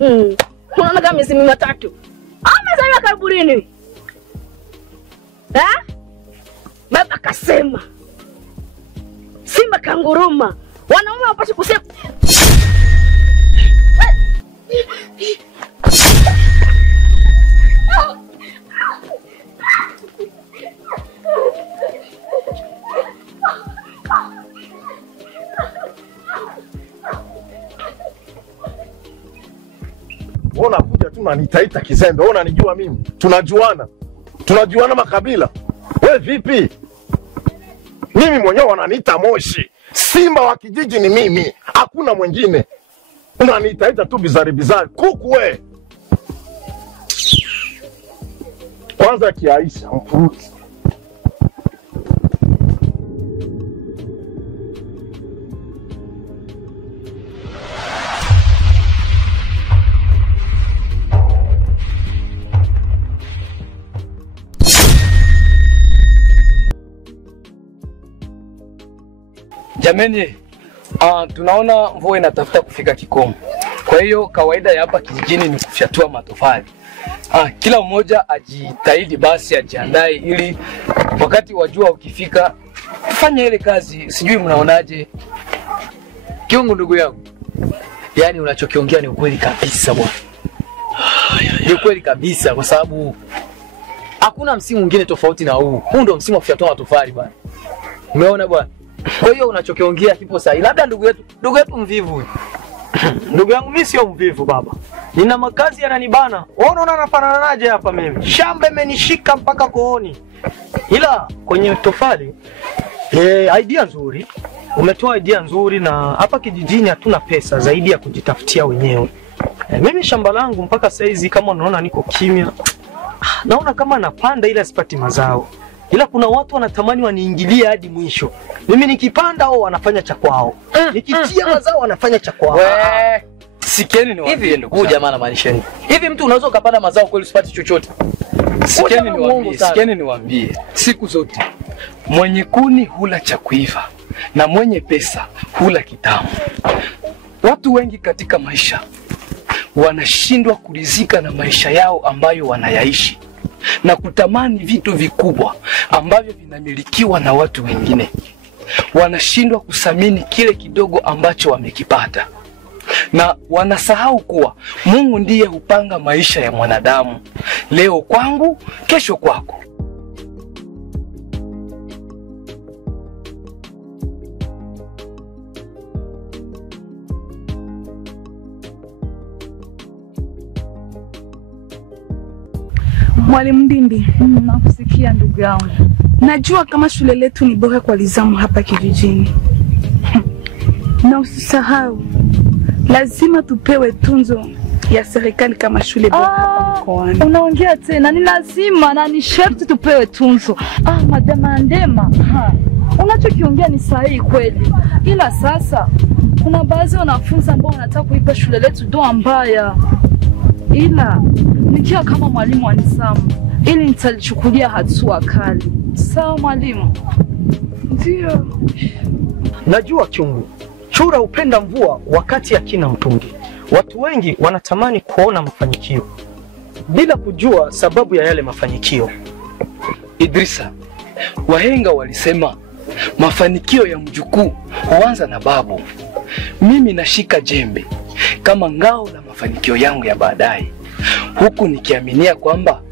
Unaona kama miezi 3. Amezaliwa kaburini. Baba kasema simba kanguruma, wanaume wapashe kusema. Ona kuja tu unanitaita kizembe. Ona unanijua mimi. Tunajuana makabila. Wewe vipi? Mimi mwenyewe wananiita Moshi. Simba wa kijiji ni mimi. Hakuna mwingine. Unanitaita tu bizari. Kuku we. Kwanza kiaisha mfuruti. Jameni, tunaona mvua inatafuta kufika kikomo. Kwa hiyo kawaida ya hapa kijijini ni kufyatua matofali. Kila mmoja ajitahidi basi ajiandae ili wakati wa jua ukifika fanya ile kazi. Sijui mnaonaje? Kiungu ndugu yangu. Yaani unachokiongea ni ukweli kabisa bwana. Ni ukweli kabisa kwa sababu hakuna msimu mwingine tofauti na huu. Huu ndio msimu wa kufyatua matofali bwana. Umeona bwana? Kwa hiyo unachokiongea kipo sahihi. Labda ndugu yetu mvivu. Ndugu yangu mimi sio mvivu baba. Nina makazi yananibana. Unaona nafananaje hapa mimi? Shamba imenishika mpaka kooni. Ila kwenye tofali idea nzuri. Umetoa idea nzuri na hapa kijijini hatuna pesa zaidi ya kujitafutia wenyewe. Mimi shamba langu mpaka saizi kama unaona niko kimya. Naona kama napanda ila sipati mazao. Ila kuna watu wanatamani waniingilie hadi mwisho. Mimi nikipanda wao wanafanya cha kwao. Nikitia mazao wanafanya cha kwao. Sikieni niwaambie ndugu. Huyu jamaa anamaanisha nini? Hivi mtu unaweza ukapanda mazao kweli usipati chochote? Sikieni niwaambie. Siku zote mwenye kuni hula cha kuiva na mwenye pesa hula kitamu. Watu wengi katika maisha wanashindwa kuridhika na maisha yao ambayo wanayaishi na kutamani vitu vikubwa ambavyo vinamilikiwa na watu wengine. Wanashindwa kusamini kile kidogo ambacho wamekipata. Na wanasahau kuwa Mungu ndiye hupanga maisha ya mwanadamu. Leo kwangu, kesho kwako. Mwalimu Ndimbi, nakusikia ndugu yangu. Najua kama shule letu ni bora kwa lizamu hapa kijijini. Na usisahau, lazima tupewe tunzo ya serikali kama shule bora hapa mkoani. Unaongea tena, ni lazima na ni sharti tupewe tunzo. Madama Ndema, unachokiongea ni sahihi kweli. Ila sasa kuna baadhi ya wanafunzi ambao wanataka kuipa shule letu doa mbaya. Ila nikiwa kama mwalimu wa nizamu, ili nitalichukulia hatua kali. Sawa mwalimu? Ndio. Najua Kiungu, chura upenda mvua wakati hakina mtungi. Watu wengi wanatamani kuona mafanikio bila kujua sababu ya yale mafanikio. Idrisa, wahenga walisema mafanikio ya mjukuu huanza na babu. Mimi nashika jembe kama ngao la mafanikio yangu ya baadaye, huku nikiaminia kwamba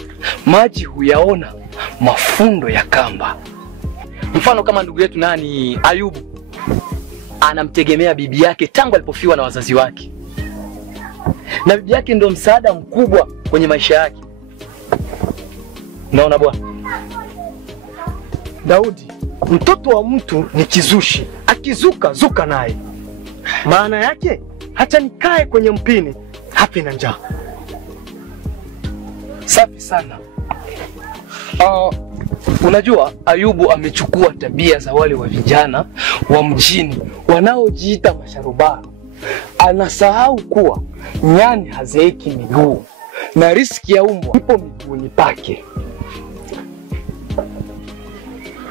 maji huyaona mafundo ya kamba. Mfano kama ndugu yetu nani Ayubu, anamtegemea bibi yake tangu alipofiwa na wazazi wake. Na bibi yake ndio msaada mkubwa kwenye maisha yake. Naona bwana. Daudi, mtoto wa mtu ni kizushi, akizuka zuka naye. Maana yake hata nikae kwenye mpini hapi na njaa. Safi sana. Unajua Ayubu amechukua tabia za wale wa vijana wa mjini wanaojiita masharubaro. Anasahau kuwa nyani hazeeki miguu na riski ya umbwa ipo miguuni pake.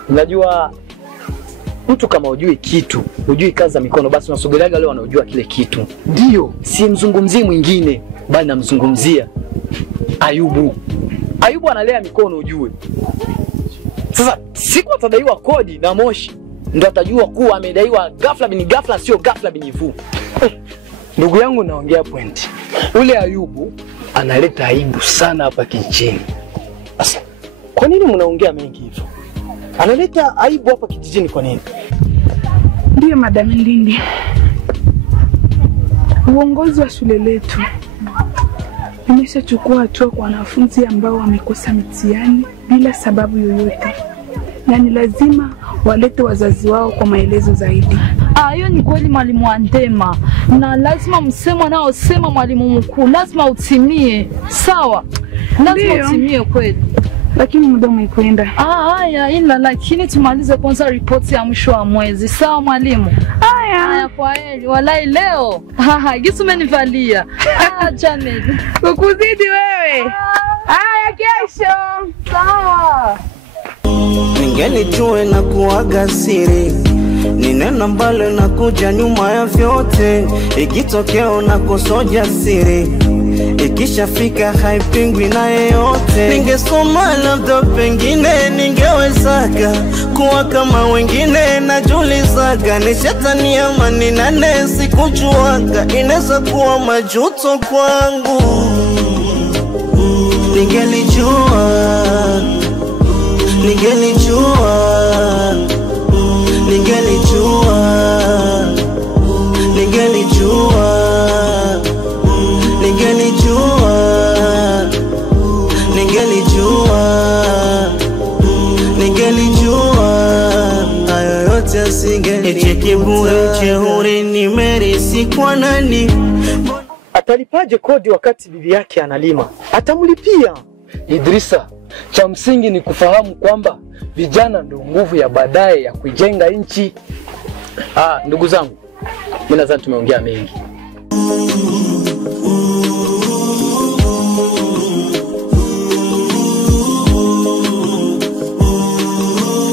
Unajua mtu kama hujui kitu, hujui kazi za mikono, basi unasogeleaga wale wanaojua kile kitu. Ndio, si mzungumzii mwingine. bali namzungumzia Ayubu. Ayubu analea mikono ujue. Sasa siku atadaiwa kodi na Moshi ndo atajua kuwa amedaiwa ghafla bin ghafla, sio ghafla bin vu. Ndugu yangu, naongea pointi. Ule Ayubu analeta aibu sana hapa kijijini. Sasa kwa nini mnaongea mengi hivyo? Analeta aibu hapa kijijini kwa nini? Ndiyo Madam Ndindi, uongozi wa shule letu umeshachukua hatua kwa wanafunzi ambao wamekosa mitihani bila sababu yoyote, na ni lazima walete wazazi wao kwa maelezo zaidi. Hiyo ni kweli mwalimu Andema, na lazima msemo nao sema mwalimu mkuu lazima utimie. Sawa, lazima utimie kweli, lakini muda umekwenda. Haya, ila lakini tumalize kwanza ripoti ya mwisho wa mwezi. Sawa mwalimu? Haya, kwa heri. Walai leo gisu umenivalia. Jamani, kukuzidi wewe. Haya, kesho. Sawa. Ningenijue na kuaga siri, ni neno ambalo na kuja nyuma ya vyote. Ikitokea na kusoja siri, ikishafika haipingwi na yeyote. Ningesoma labda pengine ningewezaga kuwa kama wengine, najulizaga ni shetani ama ni nane, sikujuaga inaweza kuwa majuto kwangu. Ningelijua, ningelijua, ningelijua, ningelijua, ningelijua, ningelijua, ningelijua, hayo yote asingelijua. Kiburi, ujeuri nimerisi kwa nani? Atalipaje kodi wakati bibi yake analima? Atamlipia. Idrisa, cha msingi ni kufahamu kwamba vijana ndio nguvu ya baadaye ya kujenga nchi. Ndugu zangu, mimi nadhani tumeongea mengi.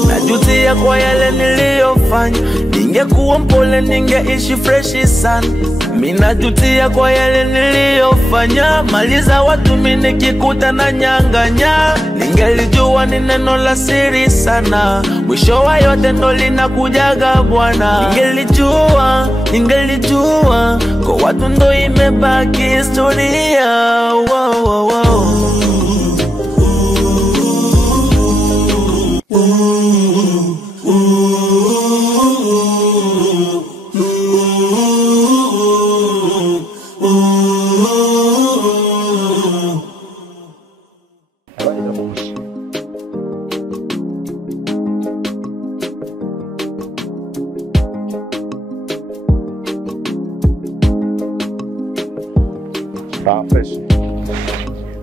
Najutia kwa yale niliyofanya, ningekuwa mpole ningeishi freshi sana. Mimi najutia kwa yale niliyofanya, maliza watu mimi nikikuta na nyanganya. Ningelijua ni neno la siri sana, mwisho wa yote ndo linakujaga bwana. Ningelijua kwa watu ndo imebaki historia. Wow, wow, wow.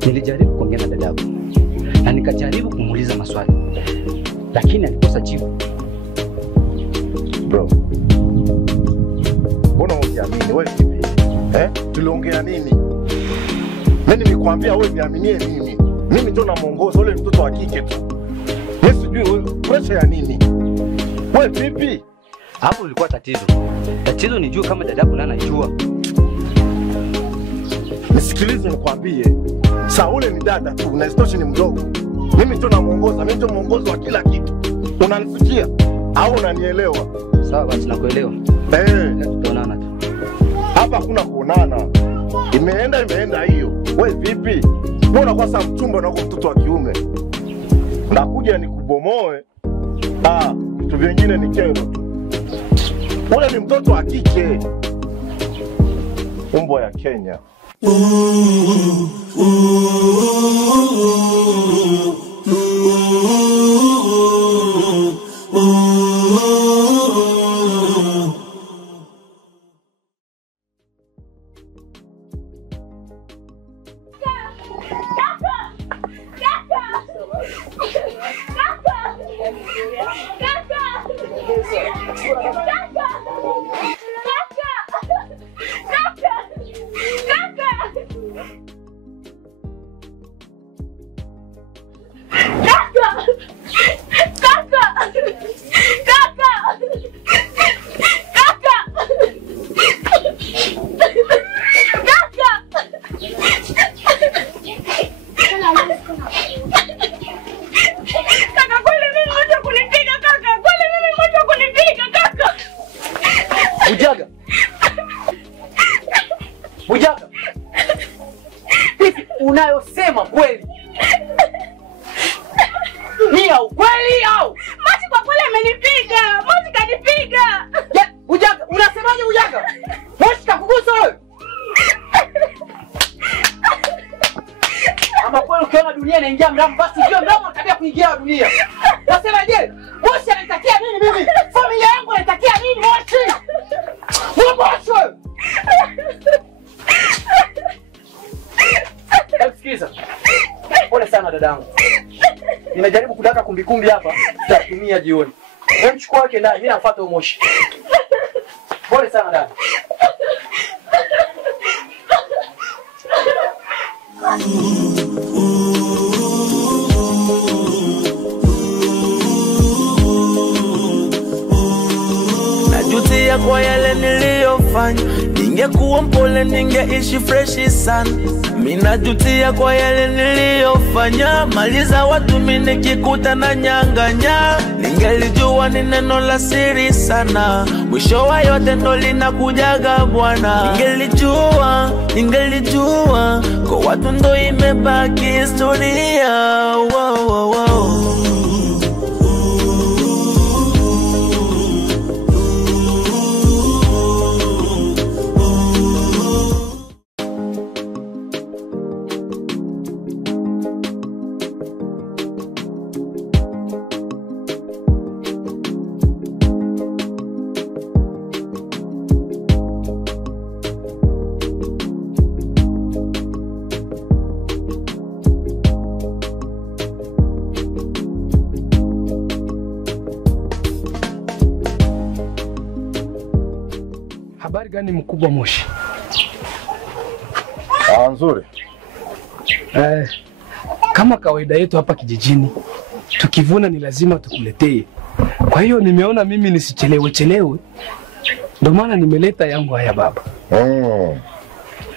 Nilijaribu kuongea na dadako na nikajaribu kumuuliza maswali, lakini alikosa jibu. Bro, mbona uniamini wewe vipi? Tuliongea nini? Mimi nilikwambia wewe niaminie mimi. Mimi ndo namuongoza yule mtoto wa kike tu. Mimi sijui pressure ya nini. Wewe vipi? Hapo ilikuwa tatizo. Tatizo ni juu kama dadako nana anajua. Nisikilize nikwambie. Saa ule ni dada tu, na isitoshe ni mdogo. Mimi ndo namuongoza, mimi ndo muongozo wa kila kitu. Unanisikia au unanielewa? Sawa basi nakuelewa. Tutaonana tu. Hapa hakuna kuonana. Imeenda hiyo. Wewe vipi? Mbona kwa sababu mchumba na mtoto wa kiume? Nakuja nikubomoe. Vitu vingine ni kero tu. Ule ni mtoto wa kike. Umbo ya Kenya. Bujaga. Unayosema kweli? Ni ya ukweli au? Moshi kwa kweli amenipiga. Moshi kanipiga. Bujaga, unasemaje Bujaga? Moshi kakugusa wewe? Ama kweli ukiona dunia inaingia mdamu basi ndio mdamu utabia kuingia dunia. Nasema je, Moshi anatakia nini mimi? Familia yangu inatakia nini Moshi? Moshi! Sikiliza. Pole sana dadangu. Ninajaribu kudaka kumbikumbi hapa, tutatumia jioni. Wewe mchukua wake ndani, mimi nafuata Moshi. Pole sana dada. Najutia kwa yale niliyofanya, ningekuwa mpole ningeishi freshi sana. Mimi najutia kwa yale niliyofanya, maliza watu mimi nikikuta na nyanganya. Ningelijua ni neno la siri sana, mwisho wa yote ndo linakujaga bwana. Ningelijua kwa watu ndo imebaki historia. Wow, wow, wow. Habari gani mkubwa Moshi? Nzuri. Kama kawaida yetu hapa kijijini, tukivuna ni lazima tukuletee. Kwa hiyo nimeona mimi nisichelewe. Ndio maana nimeleta yangu haya baba.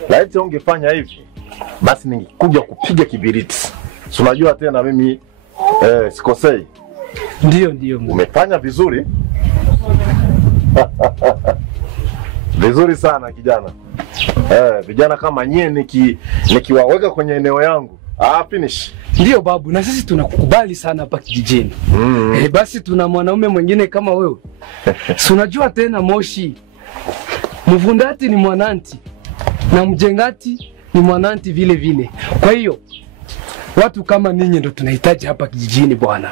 Laiti ungefanya hivi, basi ningekuja kupiga kibiriti. Si unajua tena mimi sikosei. Ndio. Umefanya vizuri. Vizuri sana kijana. Vijana kama nyie nikiwaweka kwenye eneo yangu, finish. Ndio babu, na sisi tunakukubali sana hapa kijijini. Basi tuna mwanaume mwingine kama wewe. Si unajua tena Moshi, mvundati ni mwananti na mjengati ni mwananti vile vile. Kwa hiyo watu kama ninyi ndo tunahitaji hapa kijijini bwana.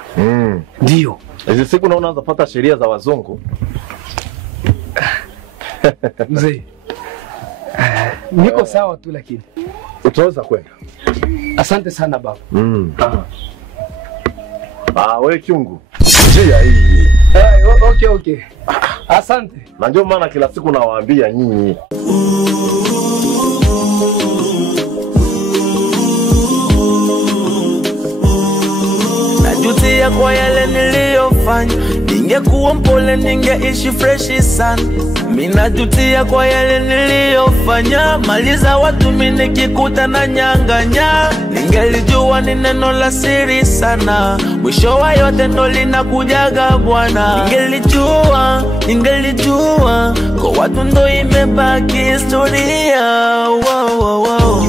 Ndio. Hizi siku naona unaanza pata sheria za wazungu. Mzee. Niko sawa tu lakini. Utaweza kwenda. Asante sana baba. Wewe Kyungu. Njia hii. Okay. Asante. Na ndio maana kila siku nawaambia nyinyi. Najutia kwa yale niliyofanya, ningekuwa mpole ningeishi freshi sana. Mimi najutia kwa yale niliyofanya, maliza watu mimi nikikuta na nyanganya. Ningelijua ni neno la siri sana, mwisho wa yote ndo linakujaga bwana. Ningelijua kwa watu ndo imebaki historia. Wow, wow, wow.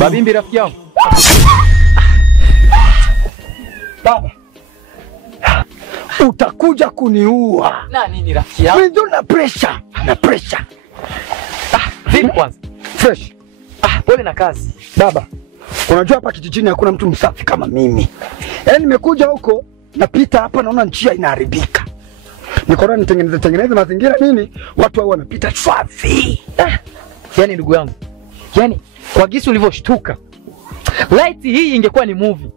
Babimbi rafiki yangu. Baba. Utakuja kuniua. Na nini rafiki yangu? Mimi ndo na pressure. Vipi kwanza? Fresh. Pole na kazi. Baba, unajua hapa kijijini hakuna mtu msafi kama mimi. Yaani nimekuja huko, napita hapa naona njia inaharibika. Nikaona nitengeneze mazingira nini, watu wao wanapita safi. Yaani ndugu yangu. Yaani kwa gisi ulivyoshtuka. Light hii ingekuwa ni movie.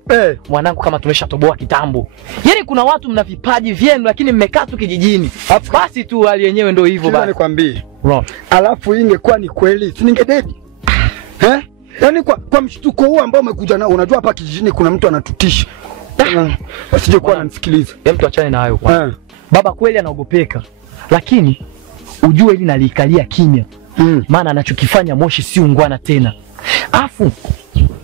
Mwanangu kama tumeshatoboa kitambo. Yaani kuna watu mna vipaji vyenu lakini mmekaa tu kijijini. Basi tu hali yenyewe ndio hivyo basi. Nikwambie. Alafu hii ingekuwa ni kweli, si ningededi. Yaani kwa mshtuko huu ambao umekuja nao, unajua hapa kijijini kuna mtu anatutisha. Asije kuwa ananisikiliza. Hem, tuachane na hayo kwanza. Baba kweli anaogopeka. Lakini ujue ili nalikalia kimya. Maana anachokifanya Moshi si ungwana tena. Afu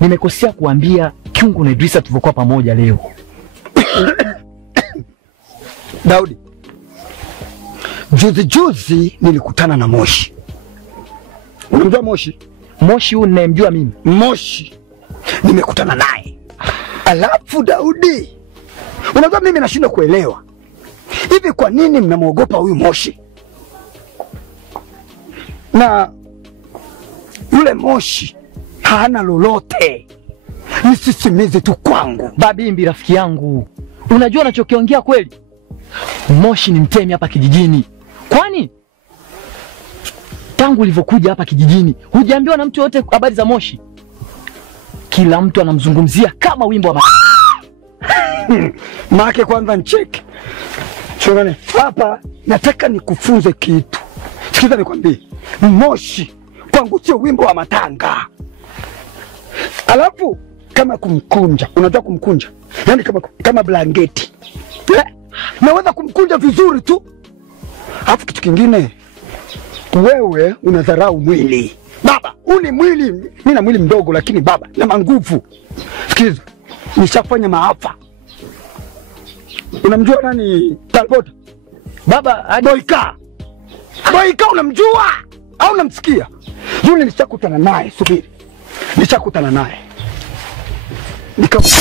nimekosea kuambia Kyungu na Idrisa tulivyokuwa pamoja leo. Daudi, juzi nilikutana na Moshi. Unamjua Moshi? Moshi huyu ninayemjua mimi. Moshi nimekutana naye. Alafu Daudi, unajua mimi nashindwa kuelewa. Hivi kwa nini mnamwogopa huyu Moshi? Na yule Moshi hana lolote. Ni sisimizi tu kwangu. Babimbi rafiki yangu, unajua anachokiongea kweli? Moshi ni mtemi hapa kijijini. Kwani tangu ulivyokuja hapa kijijini hujaambiwa na mtu yote habari za Moshi? Kila mtu anamzungumzia kama wimbo wa Maake kwanza ncheke. Chungane, hapa nataka nikufunze kitu. Sikiza nikwambie, Moshi kwangu sio wimbo wa matanga. Alafu kama kumkunja, unajua kumkunja? Yaani kama blanketi. Naweza kumkunja vizuri tu. Alafu kitu kingine, wewe unadharau mwili. Baba, uni mwili, mimi na mwili mdogo lakini baba na manguvu. Sikiza, nishafanya maafa. Unamjua nani Talbot? Baba, Boyka. Boyka unamjua? Au unamsikia? Yule nishakutana naye, subiri. Nishakutana naye. Nikamkuta